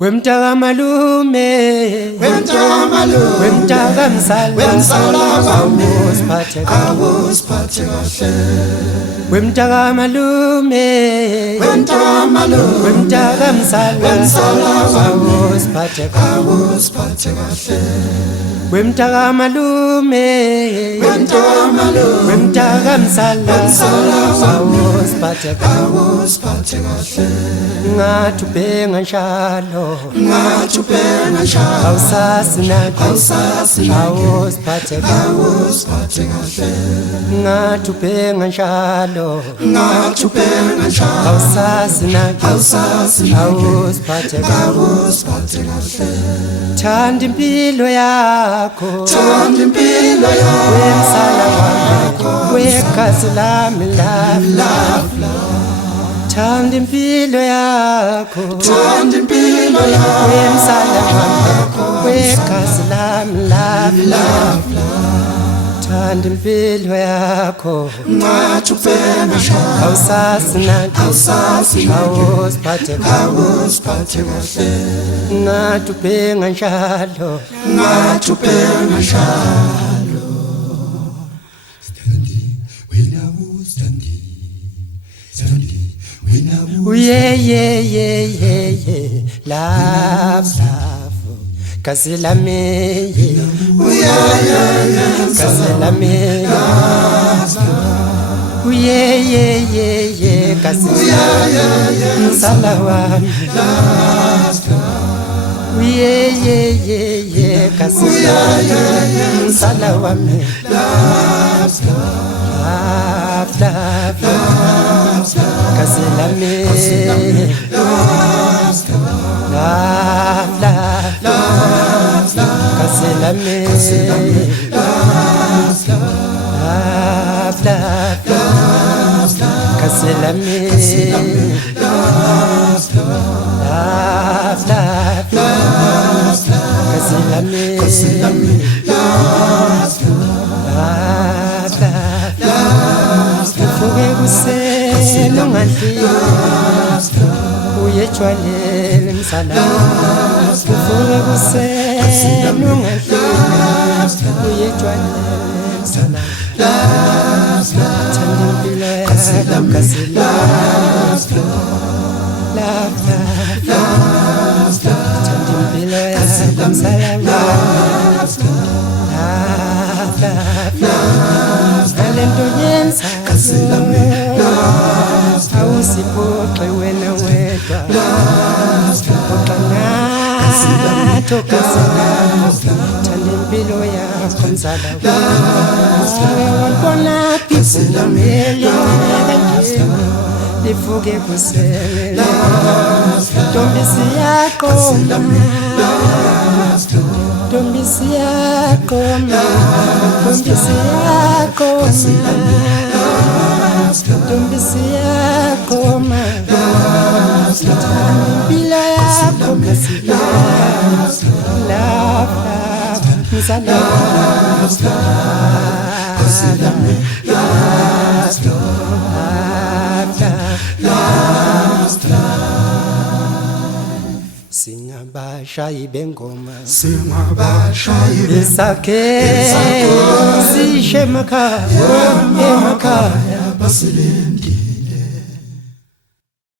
Wemtaka malume, wemtaka msala, awusiphathe kahle. Wemtaka malume, wemtaka msala, awusiphathe kahle. Wemtaka malume, wemtaka msala, awusiphathe kahle. Ngathubenga njalo awusasinaki awusiphathe kahle. Ngathubenga njalo awusasinaki awusiphathe kahle. Thanda impilo yakho wemsala wakho wegazi lami love. Thanda impilo yakho wemsala wakho wegazi lami love. Thanda impilo yakho awusasinaki awusiphathe kahle. Ngathubenga njalo love gazi lami gazi lami gazi msala wami gazi msala wami love gazi lami love gazi lami love gazi lami gazi lami ufuke kuseni ungadlile uyejwayele msala ufuke kuseni ungadlile uyejwayele msala thanda impilo yakho gazi love thanda impilo yakho msala ngalento yenzayo awusiphoxe wena wedwa phoxa ngathi thanda impilo yakho mzala wonke phifumele kanje livuke kusele ntombisi yaqoma ntombisi yaqoma ntombisi yaqoma ntombisi yaqoma impilo yakho gazi love mzala singabashayi bengoma isakhe sishe emakhaya Basilindi